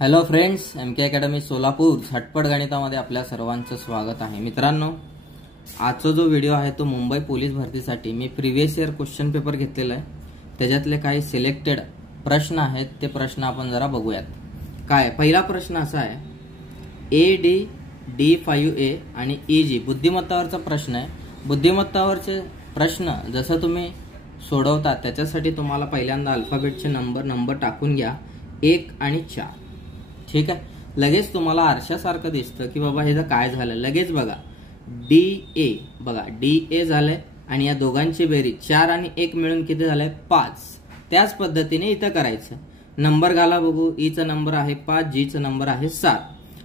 Hello friends, MK academy Solapur झटपट गणितामध्ये आपल्या सर्वांचं स्वागत आहे। मित्रांनो, आजचा जो व्हिडिओ आहे तो मुंबई पोलीस भरतीसाठी मी प्रीवियस इयर क्वेश्चन पेपर घेतलेला आहे। त्याच्यातले काही सिलेक्टेड प्रश्न आहेत, ते प्रश्न आपण जरा बघूयात। काय पहिला प्रश्न असा आहे, AD D5A आणि EG बुद्धिमत्तावरचा प्रश्न आहे। बुद्धिमत्तावरचे प्रश्न जसं तुम्ही सोडवता त्याच्यासाठी तुम्हाला पहिल्यांदा अल्फाबेटचे नंबर टाकून घ्या, 1 आणि 4। ठीक आहे, लगेच तुम्हाला आरशासारखं दिसतं की बाबा ह्याचं काय झालं। लगेच बघा DA, बघा DA झालंय आणि या दोघांची बेरीज 4 आणि 1 मिळून किती झालंय 5। त्याच पद्धतीने इथं करायचं। नंबर घाला बघू, E चा नंबर आहे 5, G चा नंबर आहे 7।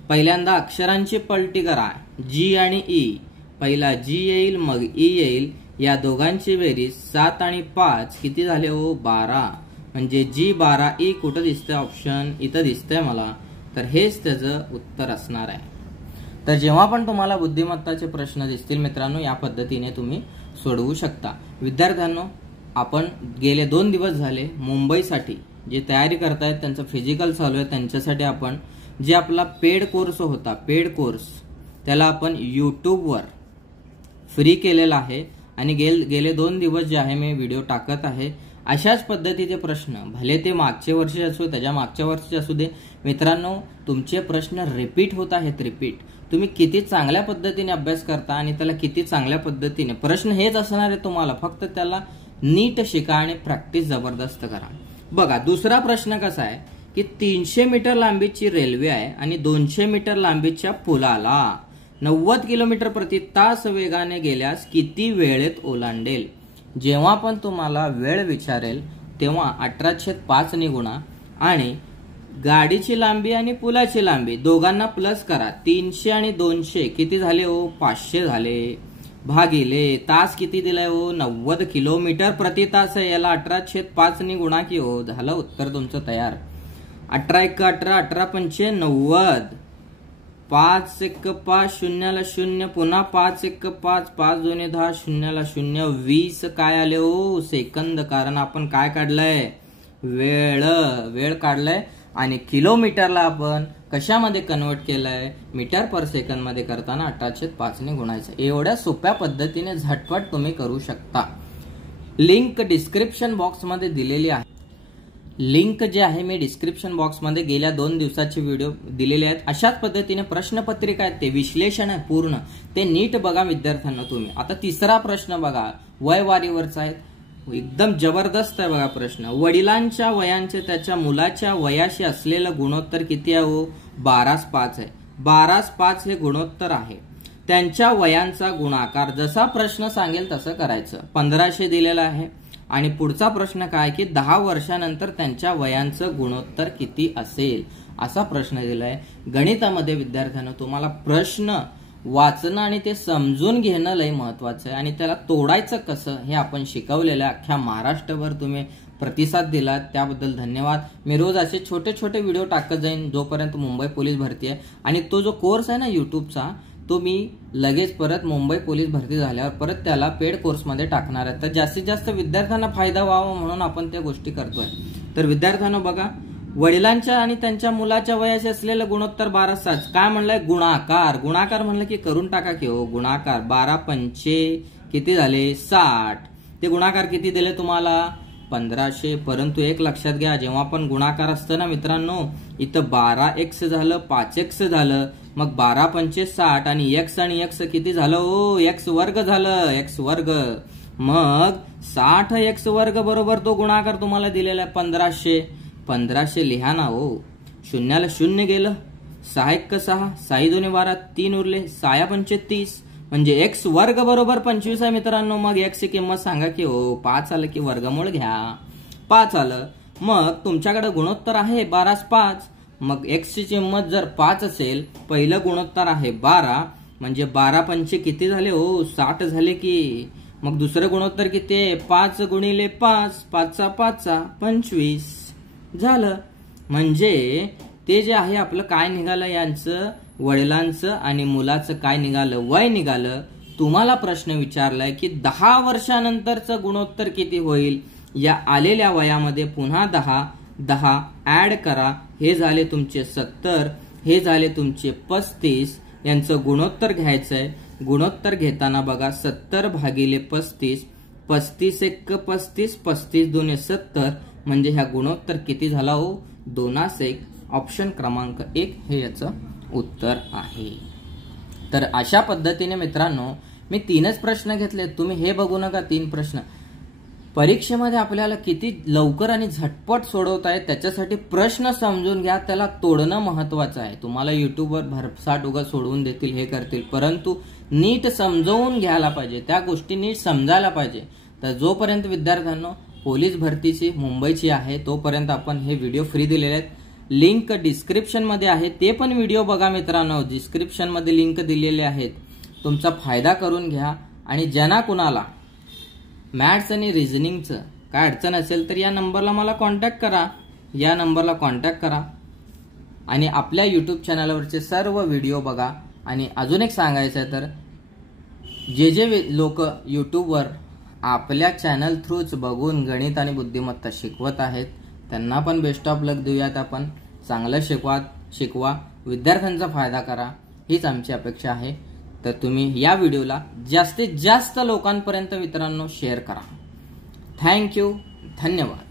पहिल्यांदा अक्षरांची पलटी करा, G आणि E। पहिला G येईल मग E येईल, या दोघांची बेरीज 7 आणि 5 किती झाले हो 12। म्हणजे G 12, E कुठं दिसतंय ऑप्शन इथं दिसतंय मला, तर हेच त्याचं उत्तर असणार आहे। तर जेव्हा पण तुम्हाला बुद्धिमत्ताचे प्रश्न दिसतील मित्रांनो, या पद्धतीने तुम्ही सोडवू शकता। विद्यार्थ्यांनो, आपण गेले 2 दिवस झाले मुंबईसाठी जे तयारी करतायत, त्यांचं फिजिकल चालू आहे, त्यांच्यासाठी आपण जे आपला पेड कोर्स होता, पेड कोर्स त्याला आपण यूट्यूबवर फ्री केलेला आहे आणि गेले 2 दिवस जे आहे मी व्हिडिओ टाकत आहे। अशाच पद्धतीचे प्रश्न, भले ते मागच्या वर्षी असो त्याच्या मागच्या वर्षी असू दे मित्रांनो, तुमचे प्रश्न रिपीट होत आहेत। रिपीट तुम्ही किती चांगल्या पद्धतीने अभ्यास करता आणि त्याला किती चांगल्या पद्धतीने प्रश्न हेच असणार आहे तुम्हाला, फक्त त्याला नीट शिका आणि प्रॅक्टिस जबरदस्त करा। बघा दुसरा प्रश्न कसा आहे की 300 मीटर लांबीची रेल्वे आहे आणि 200 मीटर लांबीच्या पुलाला 90 किलोमीटर प्रति तास वेगाने गेल्यास किती वेळेत ओलांडेल। जेव्हा पण तुम्हाला वेळ विचारेल तेव्हा 18/5 ने गुणा आणि गाडीची लांबी आणि पुलाची लांबी दोघांना प्लस करा। 300 आणि 200 किती झाले हो 500 झाले, भागिले तास किती दिलाय हो 90 किलोमीटर प्रति तास आहे, याला 18/5 ने गुणा की हो, झालं उत्तर तुमचं तयार। 18 × 18, 18 × 5 = 90, 5 × 5 0 0, पुन्हा 5 × 5 5 2 10 0 0, 20 काय आले हो सेकंद, कारण आपण काय काढलंय वेळ काढलाय आणि किलोमीटरला आपण कशामध्ये कन्वर्ट केलंय मीटर पर सेकंद मध्ये करताना 18/5 ने गुणायचं। एवढ्या सोप्या पद्धतीने झटपट तुम्ही करू शकता। लिंक डिस्क्रिप्शन बॉक्स मध्ये दिलेली आहे। लिंक जे आहे मी डिस्क्रिप्शन बॉक्स मध्ये गेल्या 2 दिवसाचे व्हिडिओ दिलेले आहेत। अशाच पद्धतीने प्रश्नपत्रिका आहे, ते विश्लेषण आहे पूर्ण, ते नीट बघा विद्यार्थ्यांना तुम्ही। आता तिसरा प्रश्न बघा, वय वारीवरचा आहे, एकदम जबरदस्त आहे बघा प्रश्न। वडिलांच्या वयांचे त्याच्या मुलाच्या वयाशी असलेलं गुणोत्तर किती आहे हो 12/5 आहे। 12/5 हे गुणोत्तर आहे। त्यांच्या वयांचा गुणाकार जसा प्रश्न सांगेल तसं करायचं। 1500 दिलेला आहे आणि पुढचा प्रश्न काय की 10 वर्षानंतर त्यांच्या वयांचं गुणोत्तर किती असेल, असा प्रश्न दिलाय। गणितामध्ये विद्यार्थ्यांना तुम्हाला प्रश्न वाचणं आणि ते समजून घेणं लय महत्वाचं आहे आणि त्याला तोडायचं कसं हे आपण शिकवलेलं आहे। अख्ख्या महाराष्ट्रभर तुम्ही प्रतिसाद दिलात, त्याबद्दल धन्यवाद। मी रोज असे छोटे छोटे व्हिडिओ टाकत जाईन जोपर्यंत मुंबई पोलीस भरती आहे। आणि तो जो कोर्स आहे ना यूट्यूबचा, तो मी लगेच परत मुंबई पोलीस भरती झाल्यावर परत त्याला पेड कोर्समध्ये टाकणार आहे। तर जास्तीत जास्त विद्यार्थ्यांना फायदा व्हावा म्हणून आपण त्या गोष्टी करतोय। तर विद्यार्थ्यांना बघा, वडिलांच्या आणि त्यांच्या मुलाच्या वयाशी असलेलं गुणोत्तर 12/5 काय म्हणलंय गुणाकार। गुणाकार म्हणलं की करून टाका की हो गुणाकार। 12×5 किती झाले 60, ते गुणाकार किती दिले तुम्हाला 1500। परंतु एक लक्षात घ्या, जेव्हा पण गुणाकार असतं ना मित्रांनो, इथं 12x झालं 5x झालं, मग 12×5 = 60 आणि x आणि x किती झालं हो x वर्ग झालं, x वर्ग। मग 60x वर्ग बरोबर तो गुणाकार तुम्हाला दिलेला आहे 1500। 1500 लिहा ना हो, 0ला 0 गेलं, 6 × 6, 6 2 12, 3 उरले, 6 5 30, म्हणजे x वर्ग बरोबर 25 आहे मित्रांनो। मग x ची किंमत सांगा की हो, 5 आलं की वर्गमूळ घ्या, 5 आलं। मग तुमच्याकडे गुणोत्तर आहे 12/5, मग x ची किंमत जर 5 असेल, पहिलं गुणोत्तर आहे 12, म्हणजे 12×5 किती झाले हो 60 झाले की। मग दुसरं गुणोत्तर किती आहे 5 × 5, 5 5 25 झालं। म्हणजे ते जे आहे आपलं काय निघालं, यांचं वडिलांचं आणि मुलाचं काय निघालं वय निघालं। तुम्हाला प्रश्न विचारलाय की 10 वर्षानंतरचं गुणोत्तर किती होईल, या आलेल्या वयामध्ये पुन्हा 10 ऍड करा हे झाले तुमचे 70, हे झाले तुमचे 35, यांचं गुणोत्तर घ्यायचं आहे. गुणोत्तर घेताना बघा 70 भागिले 35, 35 एक 35, 35 2 70, म्हणजे ह्या गुणोत्तर किती झाला हो? 2:1. ऑप्शन क्रमांक 1 हे याचं उत्तर आहे. तर अशा पद्धतीने मित्रांनो मी 3च प्रश्न घेतले. तुम्ही हे बघू नका 3 प्रश्न. परीक्षेमध्ये आपल्याला किती लवकर आणि झटपट सोडवता येईल त्याच्यासाठी प्रश्न समजून घ्या, त्याला तोडणं महत्वाचं आहे. तुम्हाला युट्यूबवर भरमसाठ उगा सोडवून देतील, हे करतील, परंतु नीट समजवून घ्यायला पाहिजे, त्या गोष्टी नीट समजायला पाहिजे. तर जोपर्यंत विद्यार्थ्यांनो पोलीस भरतीची मुंबईची आहे तोपर्यंत आपण हे व्हिडिओ फ्री दिलेले आहेत. लिंक डिस्क्रिप्शन मध्ये आहे, ते पण व्हिडिओ बघा मित्रांनो. डिस्क्रिप्शन मध्ये लिंक दिलेले आहेत, तुमचा फायदा करून घ्या. आणि ज्यांना कुणाला मॅथ्स आणि रिझनिंगचं काय अडचण असेल तर या नंबरला मला कॉन्टॅक्ट करा, या नंबरला कॉन्टॅक्ट करा आणि आपल्या यूट्यूब चॅनलवरचे सर्व व्हिडिओ बघा. आणि अजून एक सांगायचं आहे तर जे लोक यूट्यूबवर आपल्या चॅनल थ्रूच बघून गणित आणि बुद्धिमत्ता शिकवत आहेत त्यांना पण बेस्ट ऑफ लक देऊयात आपण. चांगलं शिकवा, विद्यार्थ्यांचा फायदा करा, हीच आमची अपेक्षा आहे. तर तुम्ही या व्हिडिओला जास्तीत जास्त लोकांपर्यंत मित्रांनो शेअर करा. थँक्यू, धन्यवाद.